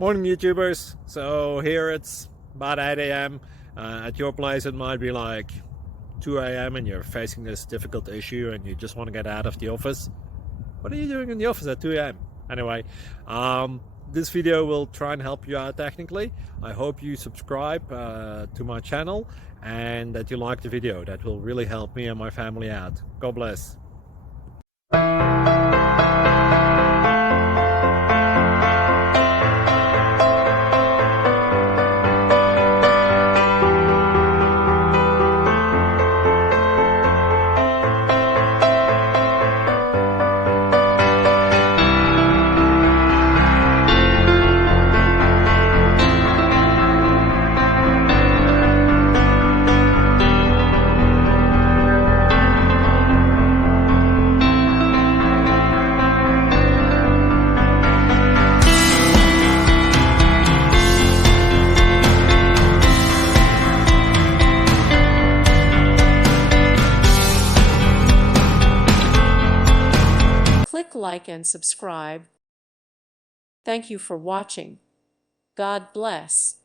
Morning YouTubers. So here it's about 8 a.m. At your place it might be like 2 a.m. and you're facing this difficult issue and you just want to get out of the office. What are you doing in the office at 2 a.m.? Anyway, this video will try and help you out technically. I hope you subscribe to my channel and that you like the video. That will really help me and my family out. God bless. Click like and subscribe. Thank you for watching. God bless.